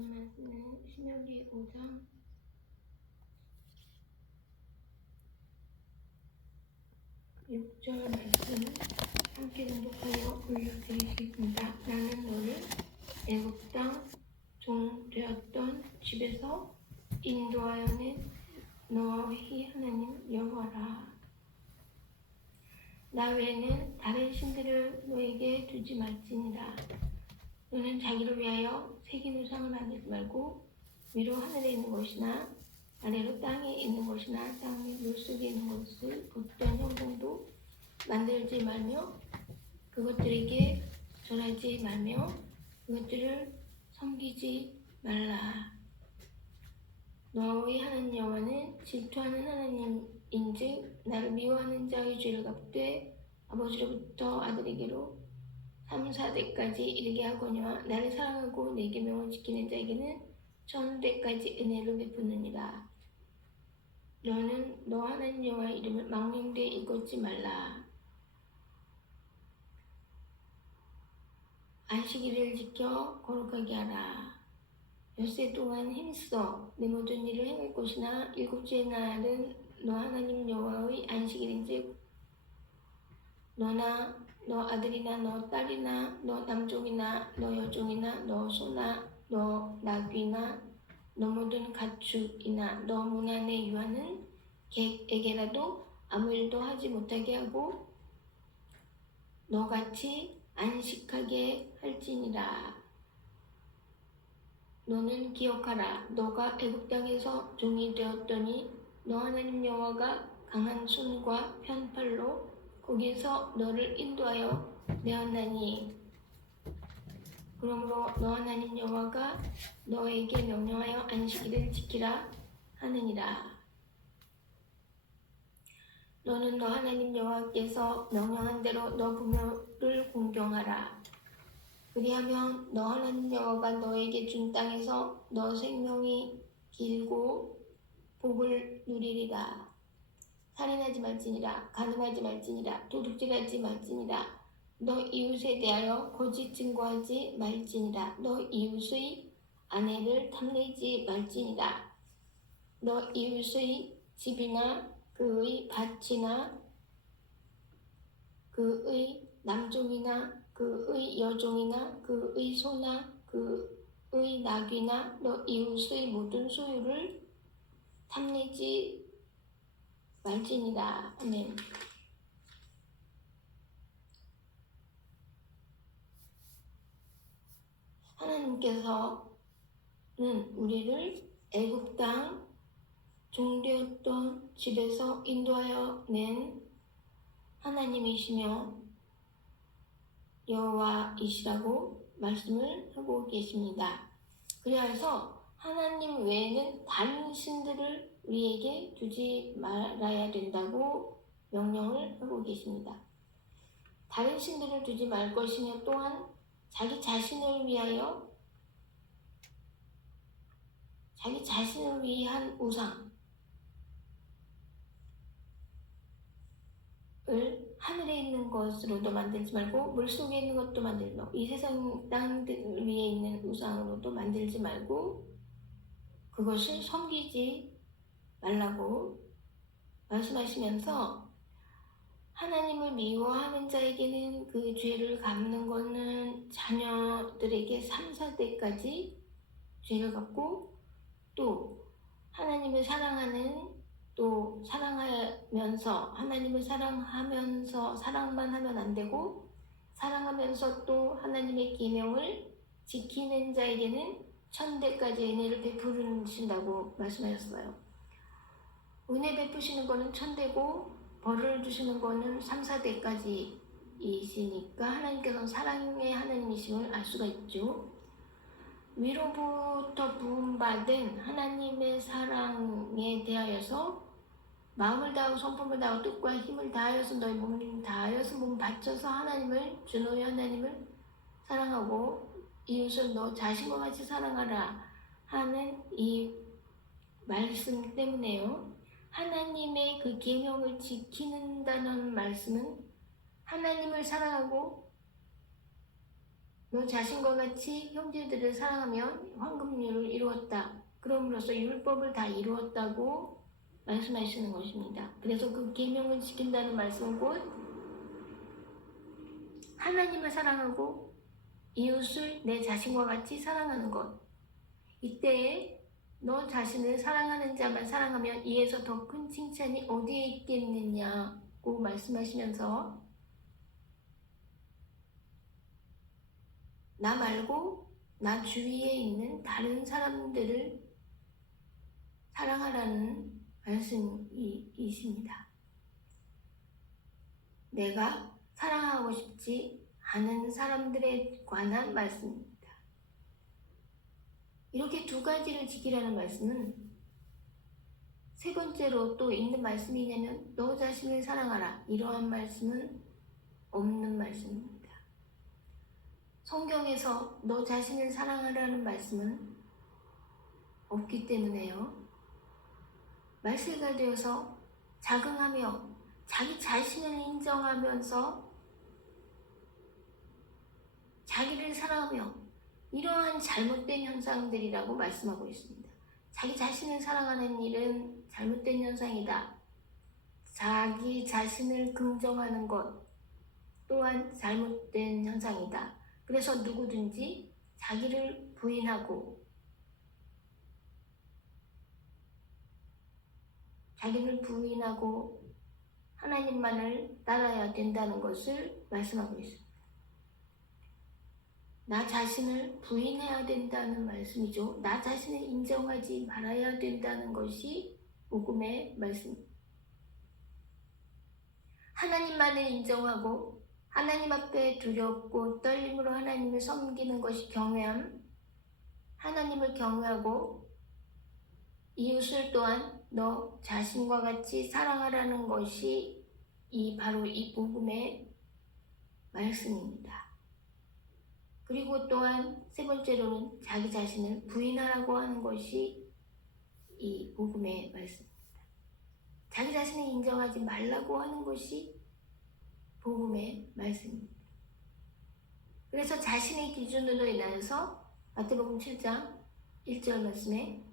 오늘 말씀은 신명기 5장 6절 말씀 함께 동독하여 올려드리겠습니다. 나는 너를 애굽 땅 종 되었던 집에서 인도하여 낸 너희 하나님 여호와라. 나 외에는 다른 신들을 너에게 두지 말지니라. 너는 자기를 위하여 새긴 우상을 만들지 말고 위로 하늘에 있는 것이나 아래로 땅에 있는 것이나 땅 및 물속에 있는 것을 어떤 형상도 만들지 말며 그것들에게 절하지 말며 그것들을 섬기지 말라. 너희 하나님 여호와는 질투하는 하나님인즉 나를 미워하는 자의 죄를 갚되 아버지로부터 아들에게로 3, 4대까지 이르게 하거니와 나를 사랑하고 내 계명을 지키는 자에게는 1000대까지 은혜를 베푸느니라. 너는 너 하나님 여호와의 이름을 망령되이 일컫지 말라. 안식일을 지켜 거룩하게 하라. 엿새 동안 힘써 내 모든 일을 행할 것이나 일곱째 날은 너 하나님 여호와의 안식일인즉 너나 너 아들이나 너 딸이나 너 남종이나 너 여종이나 너 소나 너 나귀나 너 모든 가축이나 너 문 안에 유하는 객에게라도 아무 일도 하지 못하게 하고 너같이 안식하게 할지니라. 너는 기억하라. 너가 애굽 땅에서 종이 되었더니 너 하나님 여호와가 강한 손과 편팔로 거기에서 너를 인도하여 내었나니 그러므로 너 하나님 여호와가 너에게 명령하여 안식일을 지키라 하느니라. 너는 너 하나님 여호와께서 명령한 대로 너 부모를 공경하라. 그리하면 너 하나님 여호와가 너에게 준 땅에서 너 생명이 길고 복을 누리리라. 살인하지 말지니라. 간음하지 말지니라. 도둑질하지 말지니라. 너 이웃에 대하여 거짓 증거하지 말지니라. 너 이웃의 아내를 탐내지 말지니라. 너 이웃의 집이나 그의 밭이나 그의 남종이나 그의 여종이나 그의 소나 그의 나귀나 너 이웃의 모든 소유를 탐내지 말지니라. 아멘. 하나님께서는 우리를 애굽 땅 종되었던 집에서 인도하여 낸 하나님이시며 여호와이시라고 말씀을 하고 계십니다. 그래서 하나님 외에는 다른 신들을 우리에게 두지 말아야 된다고 명령을 하고 계십니다. 다른 신들을 두지 말 것이며 또한 자기 자신을 위하여 자기 자신을 위한 우상을 하늘에 있는 것으로도 만들지 말고 물속에 있는 것도 만들지 말고 이 세상 땅 위에 있는 우상으로도 만들지 말고 그것을 섬기지 말라고 말씀하시면서 하나님을 미워하는 자에게는 그 죄를 갚는 것은 자녀들에게 3, 4대까지 죄를 갚고 또 하나님을 사랑하는 또 사랑하면서 하나님을 사랑하면서 사랑만 하면 안 되고 사랑하면서 또 하나님의 계명을 지키는 자에게는 1000대까지 은혜를 베푸신다고 말씀하셨어요. 은혜 베푸시는 거는 1000대고 벌을 주시는 거는 3, 4대까지이시니까 하나님께서는 사랑의 하나님이심을 알 수가 있죠. 위로부터 부음받은 하나님의 사랑에 대하여서 마음을 다하고 성품을 다하고 뜻과 힘을 다하여서 너희 몸을 다하여서 몸 바쳐서 하나님을 주 너희 하나님을 사랑하고 이웃을 너 자신과 같이 사랑하라 하는 이 말씀 때문에요. 하나님의 그 계명을 지키는다는 말씀은 하나님을 사랑하고 너 자신과 같이 형제들을 사랑하면 황금률을 이루었다. 그럼으로써 율법을 다 이루었다고 말씀하시는 것입니다. 그래서 그 계명을 지킨다는 말씀은 곧 하나님을 사랑하고 이웃을 내 자신과 같이 사랑하는 것. 이때에 너 자신을 사랑하는 자만 사랑하면 이에서 더 큰 칭찬이 어디에 있겠느냐고 말씀하시면서 나 말고 나 주위에 있는 다른 사람들을 사랑하라는 말씀이십니다. 내가 사랑하고 싶지 않은 사람들에 관한 말씀입니다. 이렇게 두 가지를 지키라는 말씀은 세 번째로 또 있는 말씀이냐면 너 자신을 사랑하라. 이러한 말씀은 없는 말씀입니다. 성경에서 너 자신을 사랑하라는 말씀은 없기 때문에요. 말세가 되어서 자긍하며 자기 자신을 인정하면서 자기를 사랑하며 이러한 잘못된 현상들이라고 말씀하고 있습니다. 자기 자신을 사랑하는 일은 잘못된 현상이다. 자기 자신을 긍정하는 것 또한 잘못된 현상이다. 그래서 누구든지 자기를 부인하고 하나님만을 따라야 된다는 것을 말씀하고 있습니다. 나 자신을 부인해야 된다는 말씀이죠. 나 자신을 인정하지 말아야 된다는 것이 복음의 말씀입니다. 하나님만을 인정하고 하나님 앞에 두렵고 떨림으로 하나님을 섬기는 것이 경외함, 하나님을 경외하고 이웃을 또한 너 자신과 같이 사랑하라는 것이 바로 이 복음의 말씀입니다. 그리고 또한 세 번째로는 자기 자신을 부인하라고 하는 것이 이 복음의 말씀입니다. 자기 자신을 인정하지 말라고 하는 것이 복음의 말씀입니다. 그래서 자신의 기준으로 인하여서 마태복음 7장 1절 말씀에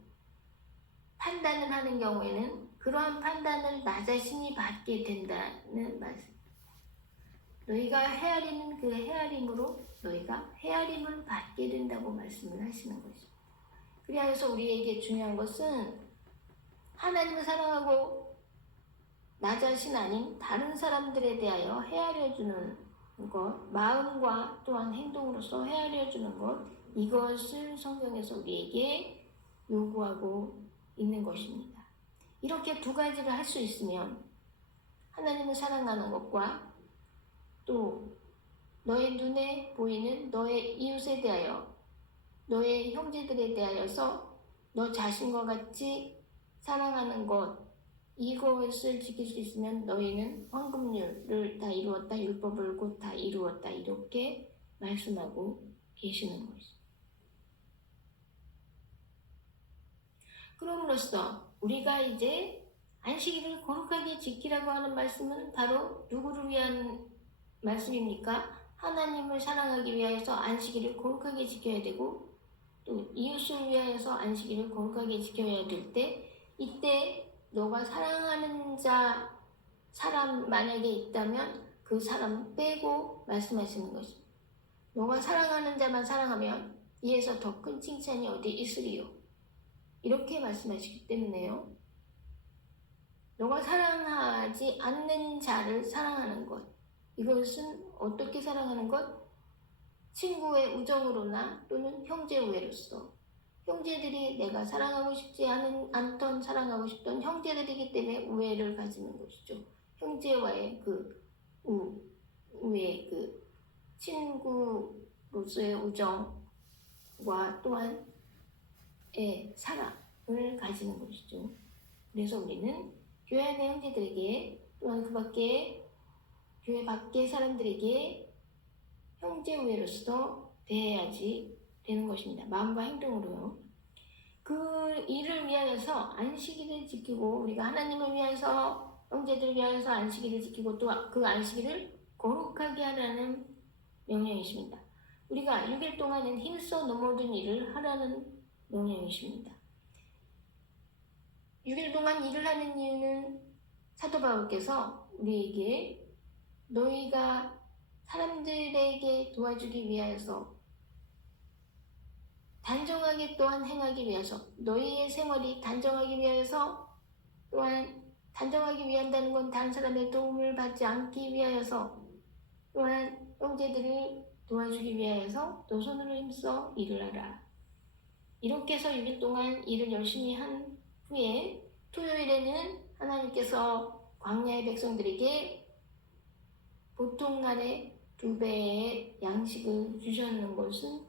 판단을 하는 경우에는 그러한 판단을 나 자신이 받게 된다는 말씀. 너희가 헤아리는 그 헤아림으로 너희가 헤아림을 받게 된다고 말씀을 하시는 것입니다. 그래서 우리에게 중요한 것은 하나님을 사랑하고 나 자신 아닌 다른 사람들에 대하여 헤아려주는 것, 마음과 또한 행동으로서 헤아려주는 것, 이것을 성경에서 우리에게 요구하고 있는 것입니다. 이렇게 두 가지를 할 수 있으면 하나님을 사랑하는 것과 또 너의 눈에 보이는 너의 이웃에 대하여 너의 형제들에 대하여서 너 자신과 같이 사랑하는 것, 이것을 지킬 수 있으면 너희는 황금률을 다 이루었다, 율법을 곧 다 이루었다, 이렇게 말씀하고 계시는 것입니다. 그럼으로써 우리가 이제 안식일을 거룩하게 지키라고 하는 말씀은 바로 누구를 위한 말씀입니까? 하나님을 사랑하기 위하여서 안식일을 거룩하게 지켜야 되고 또 이웃을 위하여서 안식일을 거룩하게 지켜야 될 때 이때 너가 사랑하는 사람 만약에 있다면 그 사람 빼고 말씀하시는 것입니다. 너가 사랑하는 자만 사랑하면 이에서 더 큰 칭찬이 어디 있으리요. 이렇게 말씀하시기 때문에요. 너가 사랑하지 않는 자를 사랑하는 것. 이것은 어떻게 사랑하는 것? 친구의 우정으로나 또는 형제 우애로서. 형제들이 내가 사랑하고 싶지 않던 사랑하고 싶던 형제들이기 때문에 우애를 가지는 것이죠. 형제와의 그 우애, 그 친구로서의 우정과 또한 사랑을 가지는 것이죠. 그래서 우리는 교회 안의 형제들에게 또한 그 밖에 교회 밖의 사람들에게 형제 우애로서 대해야지 되는 것입니다. 마음과 행동으로요. 그 일을 위하여서 안식일을 지키고 우리가 하나님을 위해서 형제들을 위하여서 안식일을 지키고 또 그 안식일을 거룩하게 하라는 명령이십니다. 우리가 6일 동안은 힘써 너 모든 일을 하라는 명령이십니다. 6일 동안 일을 하는 이유는 사도 바울께서 우리에게 너희가 사람들에게 도와주기 위하여서 단정하게 또한 행하기 위해서 너희의 생활이 단정하기 위하여서 또한 단정하기 위한다는 건 다른 사람의 도움을 받지 않기 위하여서 또한 형제들을 도와주기 위하여서 너 손으로 힘써 일을 하라. 이렇게 해서 6일 동안 일을 열심히 한 후에 토요일에는 하나님께서 광야의 백성들에게 보통 날의 2배의 양식을 주셨는 것은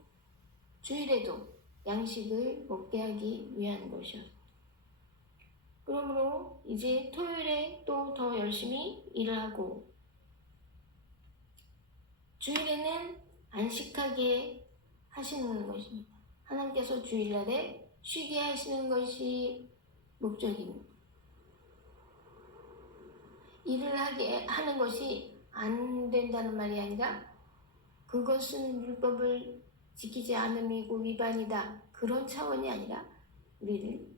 주일에도 양식을 먹게 하기 위한 것이었습니다. 그러므로 이제 토요일에 또 더 열심히 일을 하고 주일에는 안식하게 하시는 것입니다. 하나님께서 주일날에 쉬게 하시는 것이 목적입니다. 일을 하는 것이 안 된다는 말이 아니라 그것은 율법을 지키지 않음이고 위반이다. 그런 차원이 아니라 우리를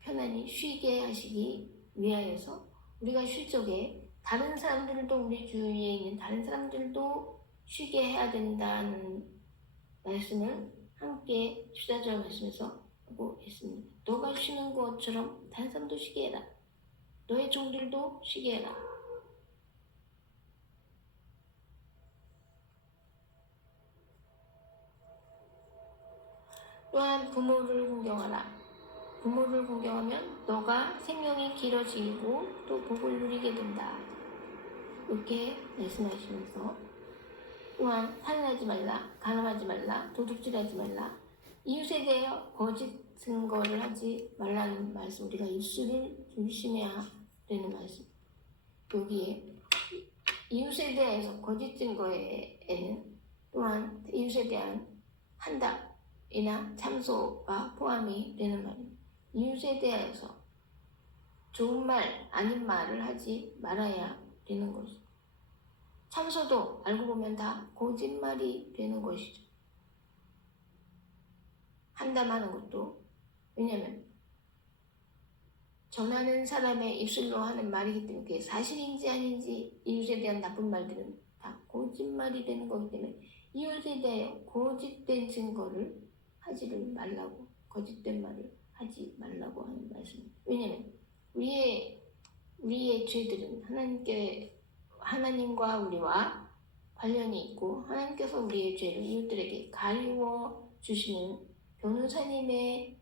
편안히 쉬게 하시기 위하여서 우리가 쉴 적에 다른 사람들도 우리 주위에 있는 다른 사람들도 쉬게 해야 된다는 말씀을 함께 14절 말씀에서 하고 있습니다. 너가 쉬는 것처럼 다른 사람도 쉬게 해라. 너의 종들도 쉬게 해라. 또한 부모를 공경하라. 부모를 공경하면 너가 생명이 길어지고 또 복을 누리게 된다. 이렇게 말씀하시면서 또한 살인하지 말라, 간음하지 말라, 도둑질하지 말라, 이웃에 대하여 거짓 증거를 하지 말라는 말씀. 우리가 입술을 조심해야 되는 말씀. 여기에 이웃에 대해서 거짓 증거에는 또한 이웃에 대한 한답이나 참소가 포함이 되는 말입니다. 이웃에 대해서 좋은 말, 아닌 말을 하지 말아야 되는 것이죠. 참소도 알고 보면 다 거짓말이 되는 것이죠. 한담하는 것도, 왜냐하면 전하는 사람의 입술로 하는 말이기 때문에 그게 사실인지 아닌지 이웃에 대한 나쁜 말들은 다 거짓말이 되는 거기 때문에 이웃에 대하여 거짓된 증거를 하지를 말라고, 거짓된 말을 하지 말라고 하는 말씀입니다. 왜냐하면 우리의 죄들은 하나님과 우리와 관련이 있고 하나님께서 우리의 죄를 이웃들에게 가리워 주시는 변호사님의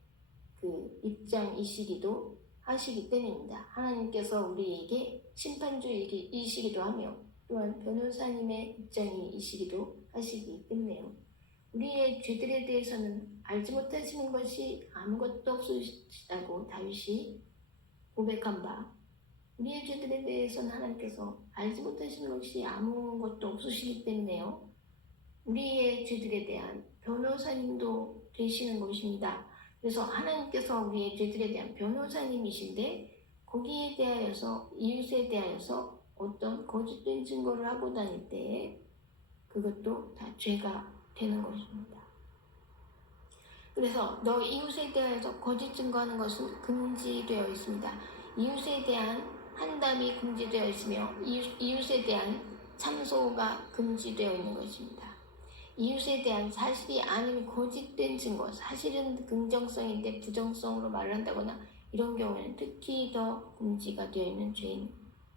그 입장이시기도 하시기 때문입니다. 하나님께서 우리에게 심판주이시기도 하며 또한 변호사님의 입장이시기도 하시기 때문에요. 우리의 죄들에 대해서는 알지 못하시는 것이 아무것도 없으시다고 다윗이 고백한 바, 우리의 죄들에 대해서는 하나님께서 알지 못하시는 것이 아무것도 없으시기 때문에요. 우리의 죄들에 대한 변호사님도 되시는 것입니다. 그래서 하나님께서 우리의 죄들에 대한 변호사님이신데 거기에 대하여서 이웃에 대하여서 어떤 거짓된 증거를 하고 다닐 때 그것도 다 죄가 되는 것입니다. 그래서 너 이웃에 대하여서 거짓 증거하는 것은 금지되어 있습니다. 이웃에 대한 한담이 금지되어 있으며 이웃에 대한 참소가 금지되어 있는 것입니다. 이웃에 대한 사실이 아닌 거짓된 증거, 사실은 긍정성인데 부정성으로 말을 한다거나 이런 경우에는 특히 더 금지가 되어 있는 죄인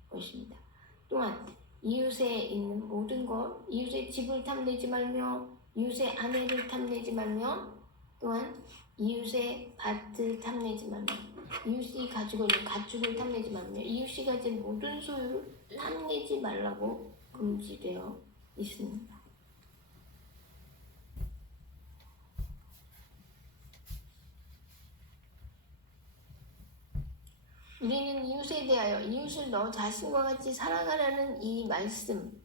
것입니다. 또한 이웃에 있는 모든 것, 이웃의 집을 탐내지 말며 이웃의 아내를 탐내지 말며 또한 이웃의 밭을 탐내지 말며 이웃이 가지고 있는 가축을 탐내지 말며 이웃이 가진 모든 소유를 탐내지 말라고 금지되어 있습니다. 우리는 이웃에 대하여 이웃을 너 자신과 같이 사랑하라는 이 말씀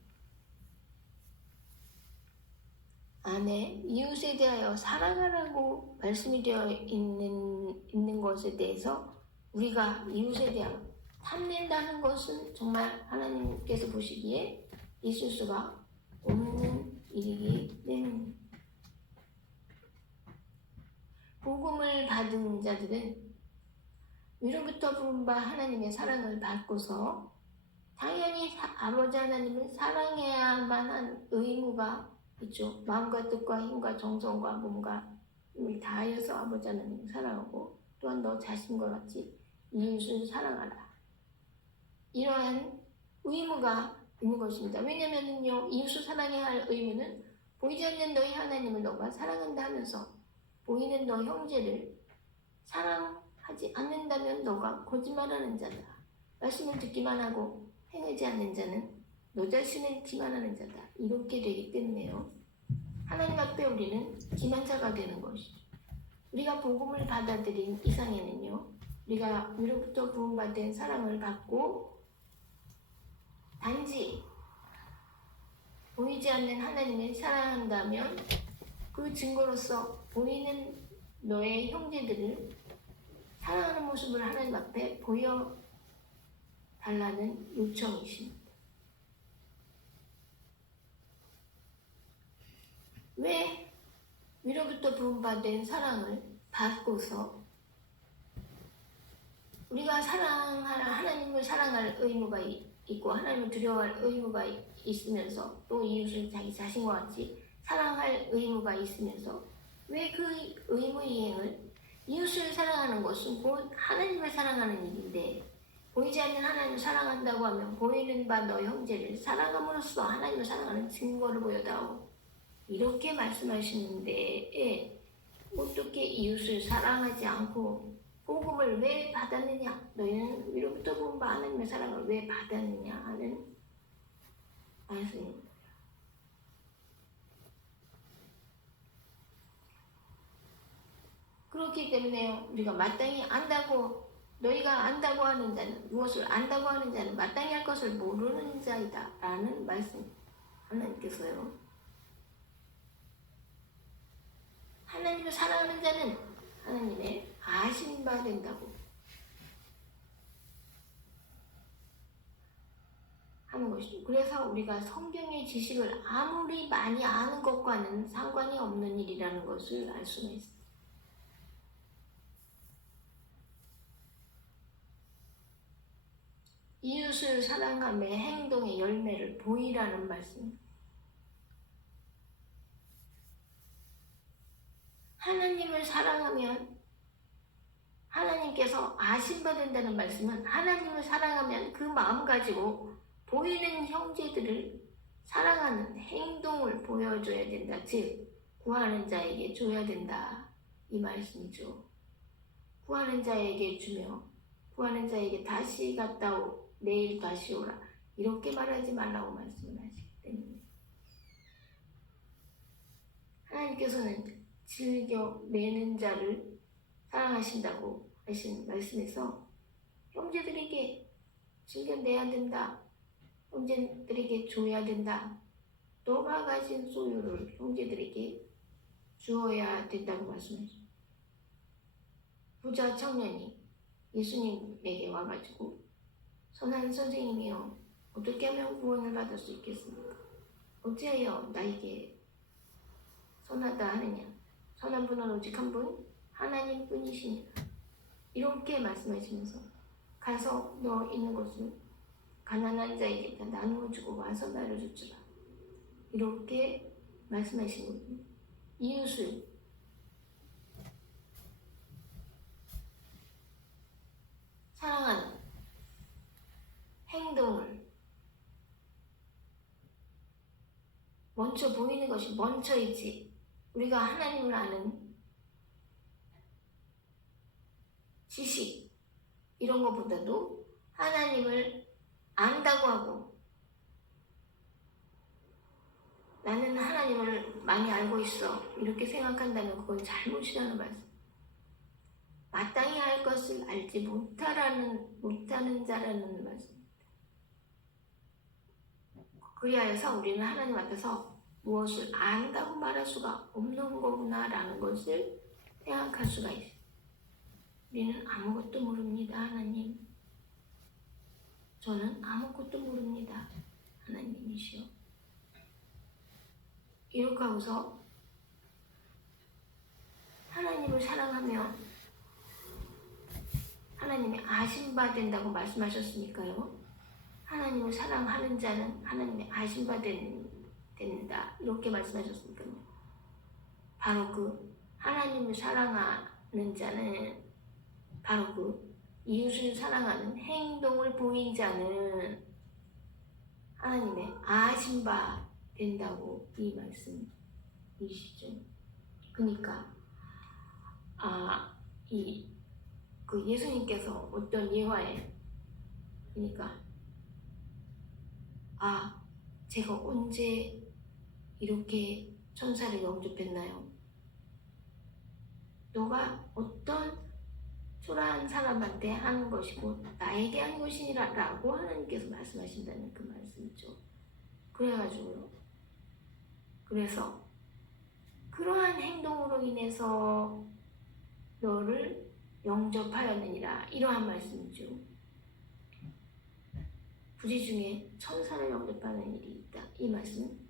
안에 이웃에 대하여 사랑하라고 말씀이 되어 있는 것에 대해서 우리가 이웃에 대하여 탐낸다는 것은 정말 하나님께서 보시기에 있을 수가 없는 일이기 때문입니다. 부름을 받은 자들은 위로부터 부른 바 하나님의 사랑을 받고서 당연히 아버지 하나님을 사랑해야만 한 의무가 있죠. 마음과 뜻과 힘과 정성과 몸과 힘을 다하여서 아버지 하나님을 사랑하고 또한 너 자신과 같이 이웃을 사랑하라. 이러한 의무가 있는 것입니다. 왜냐하면요, 이웃을 사랑해야 할 의무는 보이지 않는 너희 하나님을 너가 사랑한다 하면서 보이는 너 형제를 사랑하지 않는다면 너가 거짓말하는 자다. 말씀을 듣기만 하고 행하지 않는 자는 너 자신을 기만하는 자다. 이렇게 되기 때문에요. 하나님 앞에 우리는 기만자가 되는 것이죠. 우리가 복음을 받아들인 이상에는요, 우리가 위로부터 부음받은 사랑을 받고 단지 보이지 않는 하나님을 사랑한다면 그 증거로서 보이는 너의 형제들을 사랑하는 모습을 하나님 앞에 보여달라는 요청이십니다. 왜 위로부터 부음받은 사랑을 받고서 우리가 하나님을 사랑할 의무가 있고 하나님을 두려워할 의무가 있으면서 또 이웃을 자기 자신과 같이 사랑할 의무가 있으면서 왜 그 의무 이행을 이웃을 사랑하는 것은 곧 하나님을 사랑하는 일인데 보이지 않는 하나님을 사랑한다고 하면 보이는 바 너 형제를 사랑함으로써 하나님을 사랑하는 증거를 보여다오. 이렇게 말씀하시는데 어떻게 이웃을 사랑하지 않고 복음을 왜 받았느냐? 너희는 위로부터 본 바 하나님의 사랑을 왜 받았느냐 하는 말씀입니다. 그렇기 때문에 우리가 마땅히 안다고 너희가 안다고 하는 자는 무엇을 안다고 하는 자는 마땅히 할 것을 모르는 자이다 라는 말씀 하나님께서요. 하나님을 사랑하는 자는 하나님의 아신 바 된다고 하는 것이죠. 그래서 우리가 성경의 지식을 아무리 많이 아는 것과는 상관이 없는 일이라는 것을 알 수가 있습니다. 이웃을 사랑함의 행동의 열매를 보이라는 말씀. 하나님을 사랑하면 하나님께서 아신바 된다는 말씀은 하나님을 사랑하면 그 마음 가지고 보이는 형제들을 사랑하는 행동을 보여줘야 된다. 즉 구하는 자에게 줘야 된다. 이 말씀이죠. 구하는 자에게 주며 구하는 자에게 다시 갔다 내일 다시 오라. 이렇게 말하지 말라고 말씀을 하시기 때문에 하나님께서는 즐겨 내는 자를 사랑하신다고 하신 말씀에서 형제들에게 즐겨 내야 된다. 형제들에게 줘야 된다. 너가 가진 소유를 형제들에게 주어야 된다고 말씀하셨습니다. 부자 청년이 예수님에게 와가지고 선한 선생님이요, 어떻게 하면 구원을 받을 수 있겠습니까? 어찌하여 나에게 선하다 하느냐? 선한 분은 오직 한 분, 하나님 뿐이시니라. 이렇게 말씀하시면서 가서 너 있는 곳을 가난한 자에게 다 나누어 주고 와서 나를 주라. 이렇게 말씀하신 거예요. 이웃을 사랑하는 행동을 먼저 보이는 것이 먼저이지 우리가 하나님을 아는 지식 이런 것보다도 하나님을 안다고 하고 나는 하나님을 많이 알고 있어 이렇게 생각한다면 그건 잘못이라는 말씀. 마땅히 할 것을 알지 못하는 자라는 말씀. 그리하여서 우리는 하나님 앞에서 무엇을 안다고 말할 수가 없는 거구나라는 것을 생각할 수가 있어요. 우리는 아무것도 모릅니다, 하나님. 저는 아무것도 모릅니다, 하나님이시여. 이렇게 하고서 하나님을 사랑하며 하나님이 아신 바 된다고 말씀하셨으니까요. 하나님을 사랑하는 자는 하나님이 아신 바 된다. 이렇게 말씀하셨으니까요. 바로 그 하나님을 사랑하는 자는 바로 그 이웃을 사랑하는 행동을 보인 자는 하나님의 아신 바 된다고 이 말씀이시죠. 그러니까 그 예수님께서 어떤 예화에 그러니까 제가 언제 이렇게 천사를 영접했나요? 너가 어떤 초라한 사람한테 하는 것이고 나에게 한 것이니라 라고 하나님께서 말씀하신다는 그 말씀이죠. 그래가지고요. 그래서 그러한 행동으로 인해서 너를 영접하였느니라 이러한 말씀이죠. 부지 중에 천사를 영접하는 일이 있다. 이 말씀은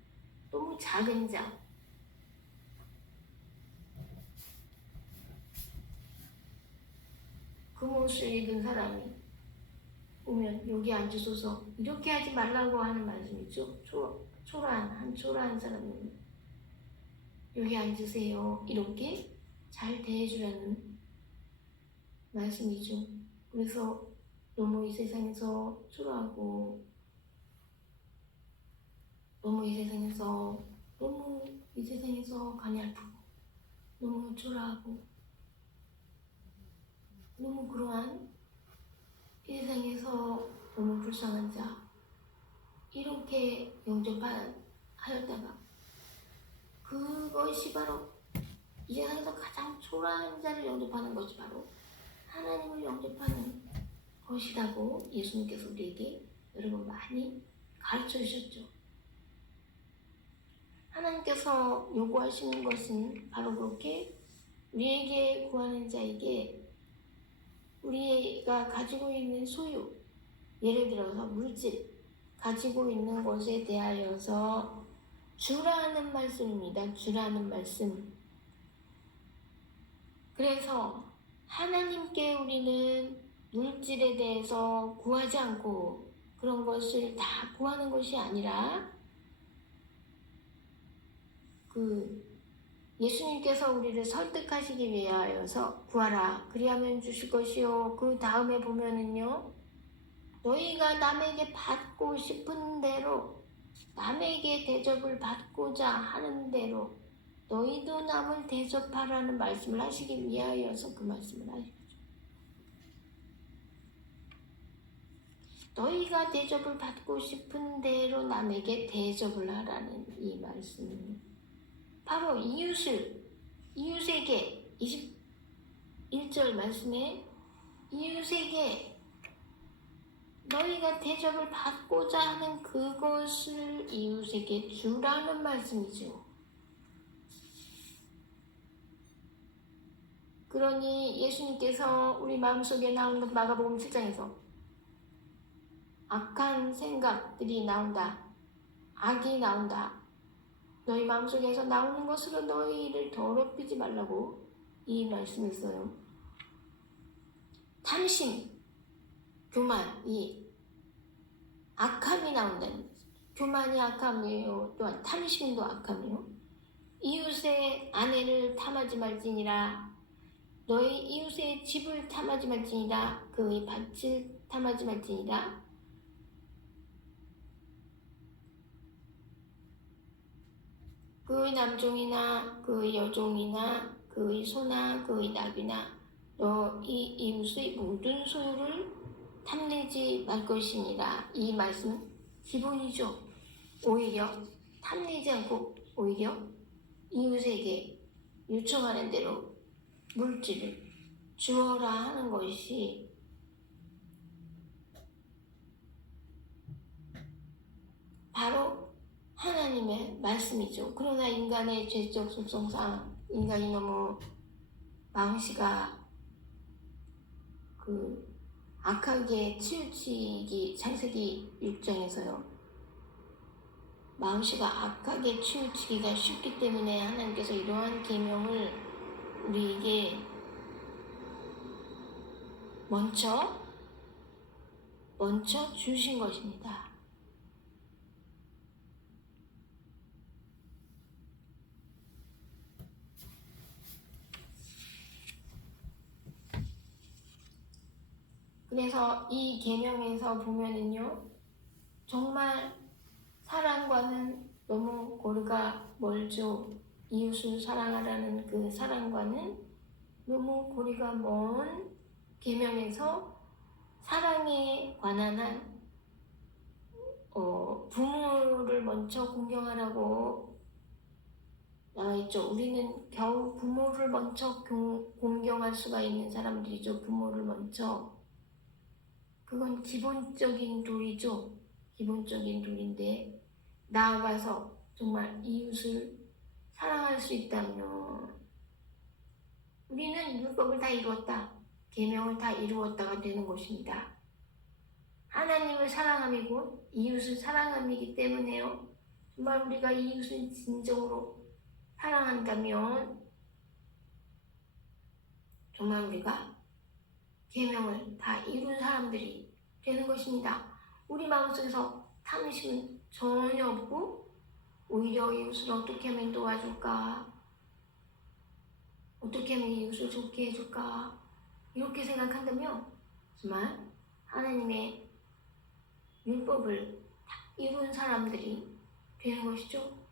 너무 작은 자, 금옷을 입은 사람이 오면 여기 앉으소서 이렇게 하지 말라고 하는 말씀이죠. 초라한 사람은 여기 앉으세요 이렇게 잘 대해주라는 말씀이죠. 그래서 너무 이 세상에서 초라하고 너무 이 세상에서 가냘프고 너무 초라하고 너무 그러한 이 세상에서 너무 불쌍한 자 이렇게 영접하였다가 그것이 바로 이 세상에서 가장 초라한 자를 영접하는 것이 바로 하나님을 영접하는 것이라고 예수님께서 우리에게 여러분 많이 가르쳐 주셨죠. 하나님께서 요구하시는 것은 바로 그렇게 우리에게 구하는 자에게 우리가 가지고 있는 소유, 예를 들어서 물질, 가지고 있는 것에 대하여서 주라는 말씀입니다. 주라는 말씀. 그래서 하나님께 우리는 물질에 대해서 구하지 않고 그런 것을 다 구하는 것이 아니라 예수님께서 우리를 설득하시기 위하여서 구하라 그리하면 주실 것이요. 그 다음에 보면은요. 너희가 남에게 받고 싶은 대로 남에게 대접을 받고자 하는 대로 너희도 남을 대접하라는 말씀을 하시기 위하여서 그 말씀을 하시죠. 너희가 대접을 받고 싶은 대로 남에게 대접을 하라는 이 말씀입니다. 바로 이웃에게 21절 말씀에 이웃에게 너희가 대접을 받고자 하는 그것을 이웃에게 주라는 말씀이죠. 그러니 예수님께서 우리 마음속에 나오는 마가복음 7장에서 악한 생각들이 나온다. 악이 나온다. 너희 마음속에서 나오는 것으로 너희를 더럽히지 말라고 이 말씀을 써요. 탐심, 교만, 이 악함이 나온다는 거죠. 교만이 악함이에요. 또한 탐심도 악함이요. 이웃의 아내를 탐하지 말지니라. 너희 이웃의 집을 탐하지 말지니라. 그의 밭을 탐하지 말지니라. 그의 남종이나 그의 여종이나 그의 소나 그의 낙이나 너희 이웃의 모든 소유를 탐내지 말 것이니라. 이 말씀은 기본이죠. 오히려 탐내지 않고 오히려 이웃에게 요청하는 대로 물질을 주어라 하는 것이 바로 하나님의 말씀이죠. 그러나 인간의 죄적 속성상 인간이 너무 마음씨가 악하게 치우치기 창세기 6장에서요. 마음씨가 악하게 치우치기가 쉽기 때문에 하나님께서 이러한 계명을 우리에게 먼저 주신 것입니다. 그래서 이 계명에서 보면은요, 정말 사랑과는 너무 거리가 멀죠. 이웃을 사랑하라는 그 사랑과는 너무 거리가 먼 계명에서 사랑에 관한 한 부모를 먼저 공경하라고 나와 있죠. 우리는 겨우 부모를 먼저 공경할 수가 있는 사람들이죠. 부모를 먼저. 그건 기본적인 도리죠. 기본적인 도리인데 나아가서 정말 이웃을 사랑할 수 있다면 우리는 율법을 다 이루었다. 계명을 다 이루었다가 되는 것입니다. 하나님을 사랑함이 곧 이웃을 사랑함이기 때문에요. 정말 우리가 이웃을 진정으로 사랑한다면 정말 우리가 계명을 다 이룬 사람들이 되는 것입니다. 우리 마음속에서 탐심은 전혀 없고 오히려 이웃을 어떻게 하면 도와줄까? 어떻게 하면 이웃을 좋게 해줄까? 이렇게 생각한다면 정말 하나님의 율법을 다 이룬 사람들이 되는 것이죠.